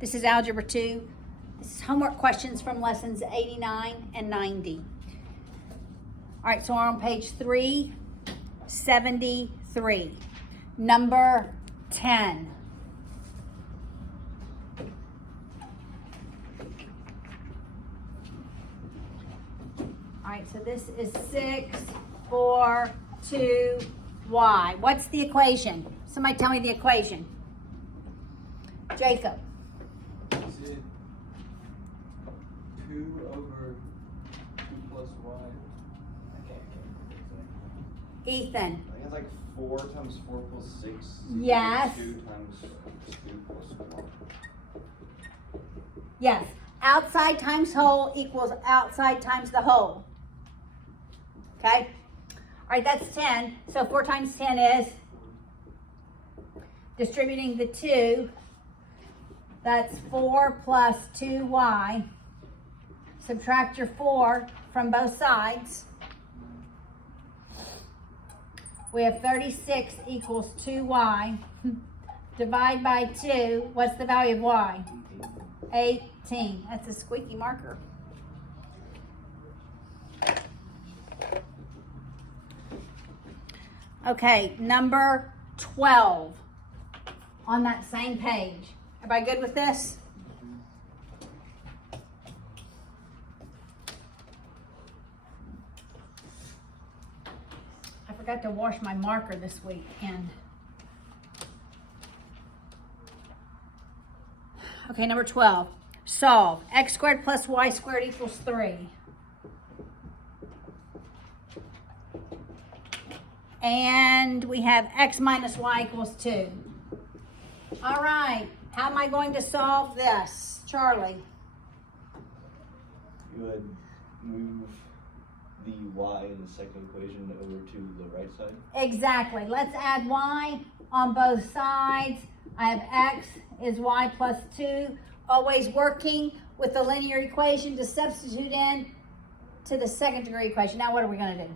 This is Algebra 2. This is homework questions from lessons 89 and 90. All right, so we're on page 373. Number 10. All right, so this is 6, 4, 2, y. What's the equation? Somebody tell me the equation. Jacob. Is it 2 over 2 plus y? Ethan. I think it's like 4 times 4 plus 6. Yes. 2 times 2 plus 1. Yes. Outside times whole equals outside times the whole. Okay? All right, that's 10. So 4 times 10 is distributing the 2. That's 4 plus 2y. Subtract your 4 from both sides. We have 36 equals 2y. Divide by 2. What's the value of y? 18. That's a squeaky marker. Okay, number 12 on that same page. Everybody good with this? I forgot to wash my marker this week and okay, number 12. Solve. X squared plus y squared equals 3. And we have x minus y equals 2. All right. How am I going to solve this? Charlie. You would move the y in the second equation over to the right side. Exactly. Let's add y on both sides. I have x is y plus 2. Always working with the linear equation to substitute in to the second degree equation. Now what are we going to do?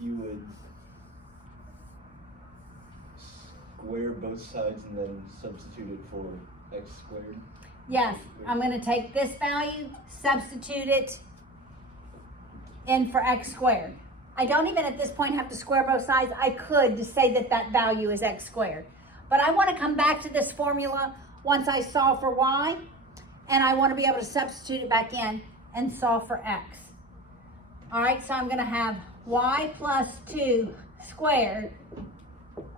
You would square both sides and then substitute it for x squared. Yes, I'm going to take this value, substitute it in for x squared. I don't even at this point have to square both sides. I could to say that that value is x squared. But I want to come back to this formula once I solve for y, and I want to be able to substitute it back in and solve for x. All right, so I'm going to have y plus 2 squared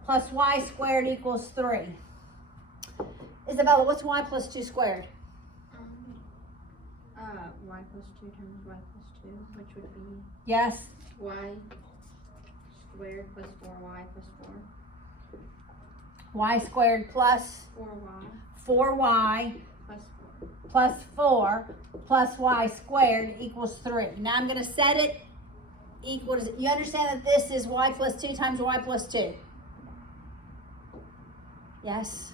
plus y squared equals 3. Isabella, what's y plus 2 squared? Y plus 2 times y plus 2, which would be Yes. y squared plus 4y plus 4. Y squared plus 4y 4y plus 4. plus 4 plus y squared equals 3. Now I'm going to set it equal to, you understand that this is y plus 2 times y plus 2? Yes.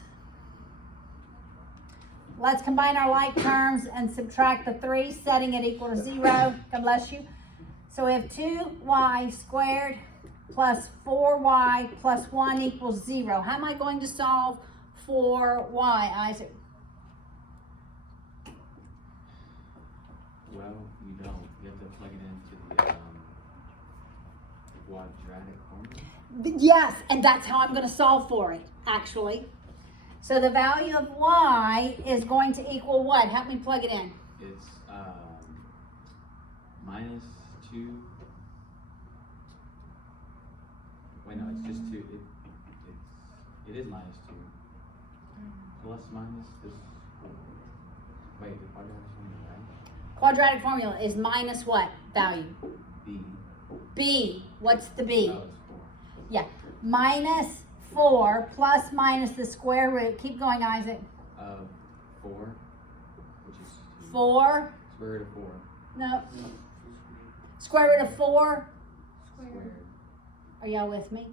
Let's combine our like terms and subtract the 3, setting it equal to 0. God bless you. So we have 2y squared plus 4y plus 1 equals 0. How am I going to solve for y, Isaac? Well, you don't. You have to plug it into the quadratic formula. Yes, and that's how I'm going to solve for it, actually. So the value of y is going to equal what? Help me plug it in. It's minus 2. Wait, no, it's just 2. It is minus 2. Plus minus this. Wait, the quadratic formula, right? Quadratic formula is minus what value? B. B. What's the B? Oh, it's 4. Yeah. Minus 4 plus minus the square root. Keep going, Isaac. 4, which is 2. 4. Square root of 4. No. Square root of 4. Squared. Are y'all with me?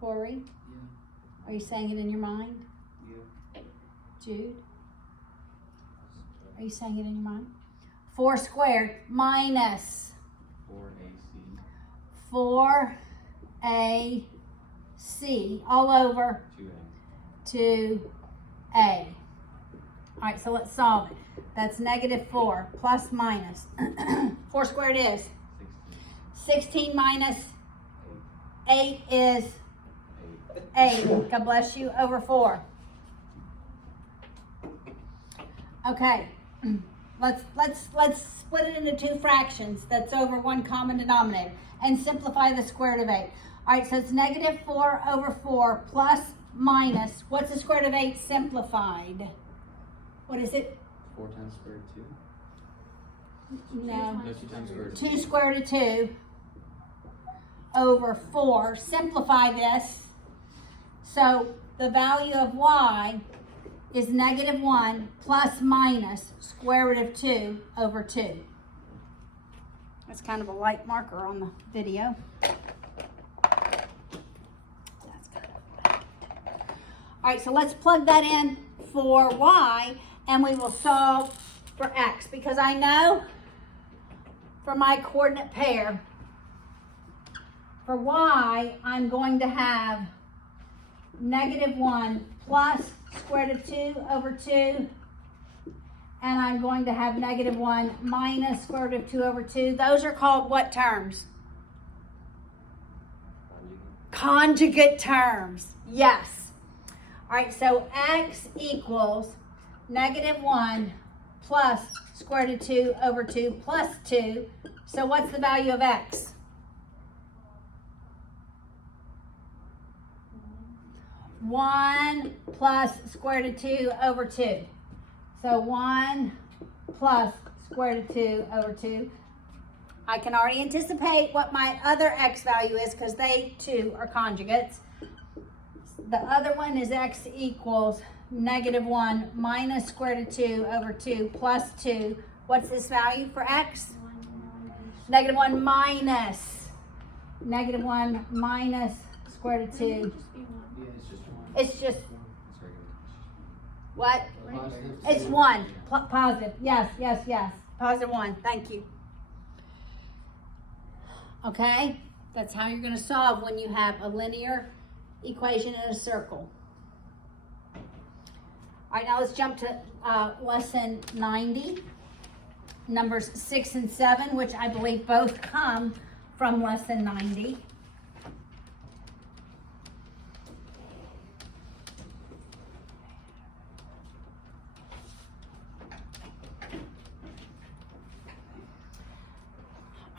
Corey? Yeah. Are you saying it in your mind? Yeah. Jude? Are you saying it in your mind? 4 squared minus 4AC. 4AC all over 2A. 2A. A. All right, so let's solve it. That's negative 4 plus minus. 4 squared is 16 minus 8 is 8. God bless you, over 4. Okay, let's split it into two fractions. That's over one common denominator, and simplify the square root of 8. All right, so it's negative 4 over 4 plus minus. What's the square root of 8 simplified? What is it? 4 times square root of 2. No. No, 2 times square root of 2 square root of 2 over 4. Simplify this. So the value of y is negative 1 plus minus square root of 2 over 2. That's kind of a light marker on the video. That's kind of bad. All right, so let's plug that in for y, and we will solve for x, because I know for my coordinate pair, for y, I'm going to have negative 1 plus square root of 2 over 2, and I'm going to have negative 1 minus square root of 2 over 2. Those are called what terms? Conjugate terms. Yes. All right, so x equals negative 1 plus square root of 2 over 2 plus 2. So what's the value of x? 1 plus square root of 2 over 2. So 1 plus square root of 2 over 2. I can already anticipate what my other x value is because they too are conjugates. The other one is x equals negative 1 minus square root of 2 over 2 plus 2. What's this value for x? Negative 1 minus. Negative 1 minus square root of 2. Yeah, it's just 1. It's just, It's regular. what? Positive. It's 1. Positive. Yes, yes, yes. Positive 1. Thank you. Okay? That's how you're going to solve when you have a linear equation in a circle. All right, now let's jump to lesson 90. Numbers 6 and 7, which I believe both come from lesson 90.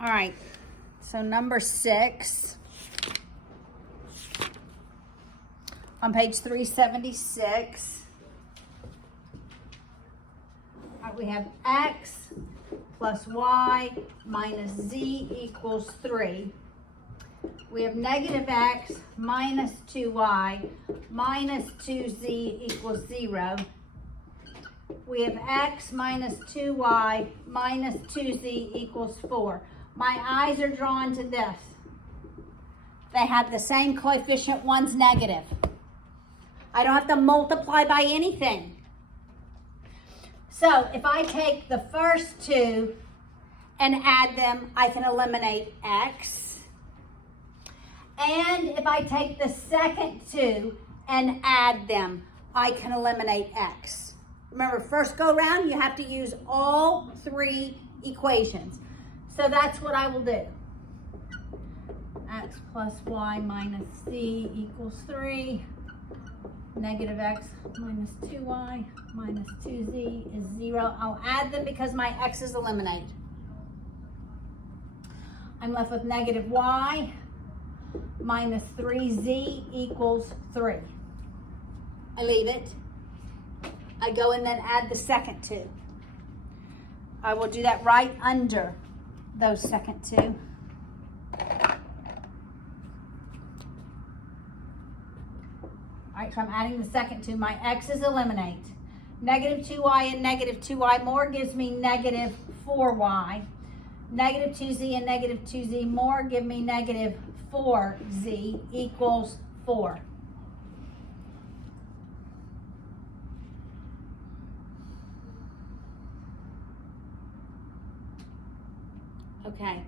All right, so number 6 on page 376. All right, we have x plus y minus z equals 3. We have negative x minus 2y minus 2z equals 0. We have x minus 2y minus 2z equals 4. My eyes are drawn to this. They have the same coefficient, one's negative. I don't have to multiply by anything. So if I take the first two and add them, I can eliminate x. And if I take the second two and add them, I can eliminate x. Remember, first go round, you have to use all three equations. So that's what I will do. X plus y minus z equals 3. Negative x minus 2y minus 2z is 0. I'll add them because my x is eliminated. I'm left with negative y minus 3z equals 3. I leave it. I go and then add the second two. I will do that right under those second two. All right, so I'm adding the second two. My x's eliminate. Negative 2y and negative 2y more gives me negative 4y. Negative 2z and negative 2z more give me negative 4z equals 4. Okay,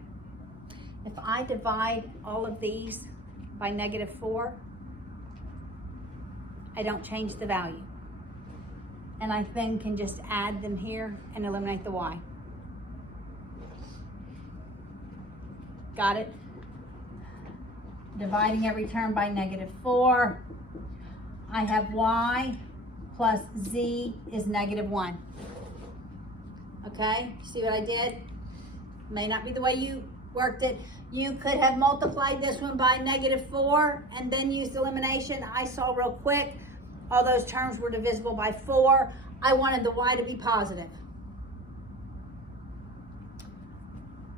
if I divide all of these by negative 4, I don't change the value. and I then can just add them here and eliminate the y. Got it? Dividing every term by -4. I have y plus z is -1. Okay, see what I did? May not be the way you worked it. You could have multiplied this one by -4 and then used elimination. I saw real quick, all those terms were divisible by 4. I wanted the y to be positive.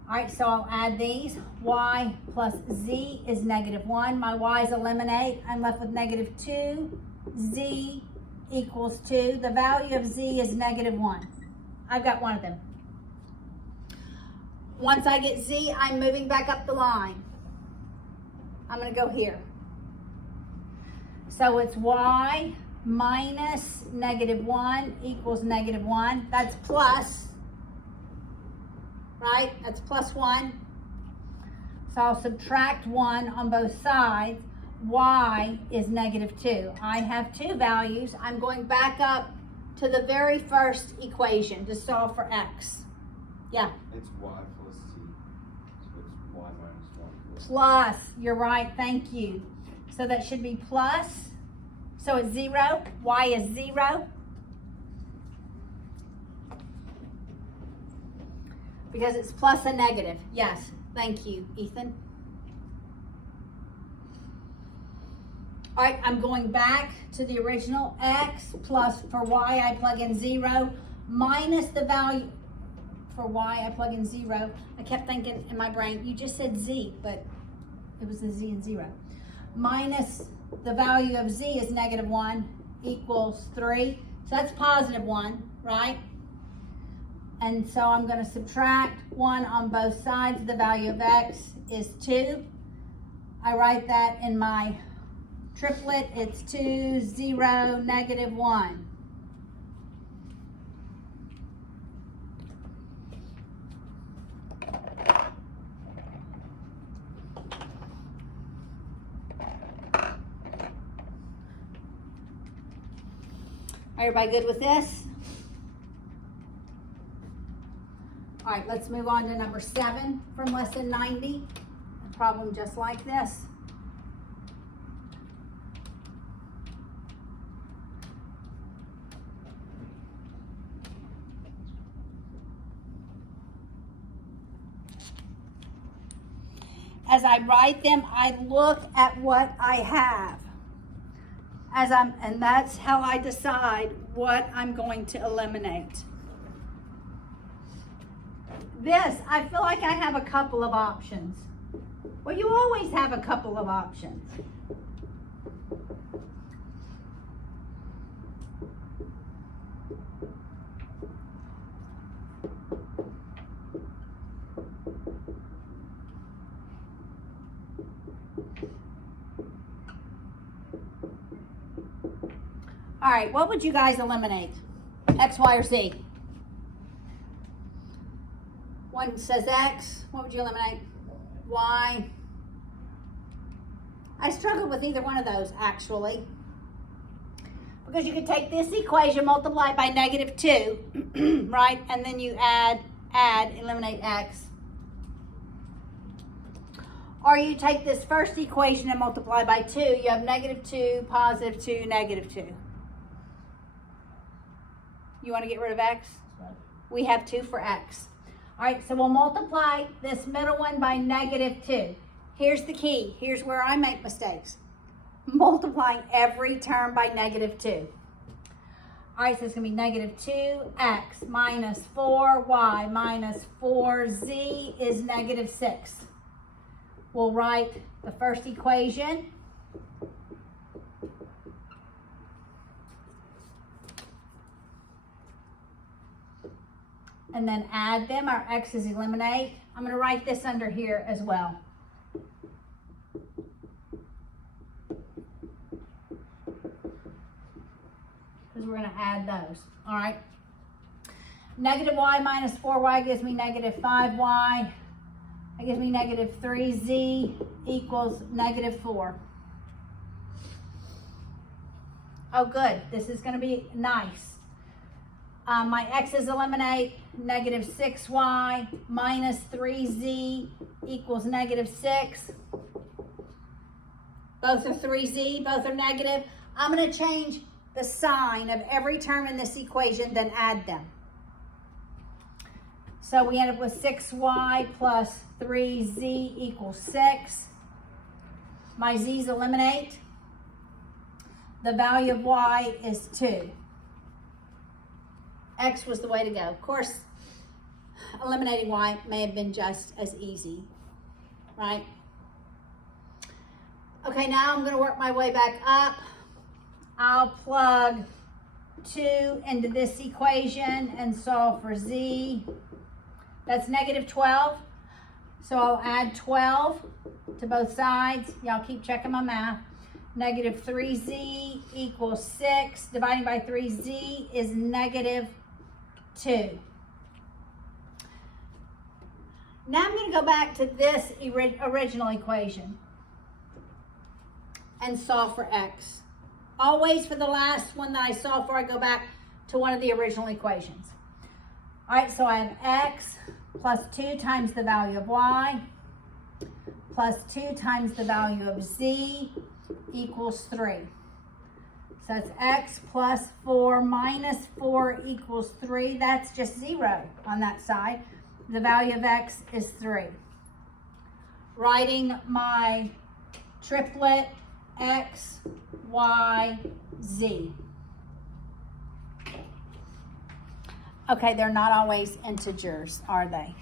All right, so I'll add these. Y plus z is -1. My y's eliminate. I'm left with -2. Z equals 2. The value of z is -1. I've got one of them. Once I get z, I'm moving back up the line. I'm going to go here. So it's y minus -1 equals -1. That's plus, right? That's +1. So I'll subtract 1 on both sides. Y is -2. I have two values. I'm going back up to the very first equation to solve for x. Yeah. It's y plus z. So it's y minus 1. Plus, you're right, thank you. So that should be plus. So it's 0. Y is 0. Because it's plus a negative. Yes, thank you, Ethan. All right, I'm going back to the original x plus for y I plug in 0 minus the value for y I plug in 0. I kept thinking in my brain, you just said z, but it was the z and 0. Minus the value of z is -1 equals 3. So that's +1, right? And so I'm going to subtract 1 on both sides. The value of x is 2. I write that in my triplet. It's 2, 0, -1. Everybody good with this? All right, let's move on to number 7 from lesson 90. A problem just like this. As I write them, I look at what I have. And that's how I decide what I'm going to eliminate. This, I feel like I have a couple of options. Well, you always have a couple of options. All right, what would you guys eliminate? X, Y, or Z? One says X. What would you eliminate? Y. I struggled with either one of those, actually. Because you could take this equation, multiply it by -2, right? And then you add, eliminate X. Or you take this first equation and multiply by 2. You have -2, +2, -2. You want to get rid of X? We have 2 for X. All right, so we'll multiply this middle one by -2. Here's the key. Here's where I make mistakes. Multiplying every term by -2. All right, so it's going to be -2x minus 4y minus 4z is -6. We'll write the first equation. And then add them. Our x's eliminate. I'm going to write this under here as well. Because we're going to add those. All right. -y minus 4y gives me -5y. That gives me -3z equals -4. Oh, good. This is going to be nice. My x's eliminate, negative 6y minus 3z equals negative 6. Both are 3z, both are negative. I'm going to change the sign of every term in this equation, then add them. So we end up with 6y plus 3z equals 6. My z's eliminate. The value of y is 2. X was the way to go. Of course, eliminating y may have been just as easy, right? Okay, now I'm going to work my way back up. I'll plug 2 into this equation and solve for z. That's negative 12. So I'll add 12 to both sides. Y'all keep checking my math. Negative 3z equals 6. Dividing by 3z is negative 2. Now I'm going to go back to this original equation and solve for x. Always for the last one that I solve for, I go back to one of the original equations. All right, so I have x plus 2 times the value of y plus 2 times the value of z equals 3. So it's x plus 4 minus 4 equals 3. That's just 0 on that side. The value of x is 3. Writing my triplet x, y, z. Okay, they're not always integers, are they?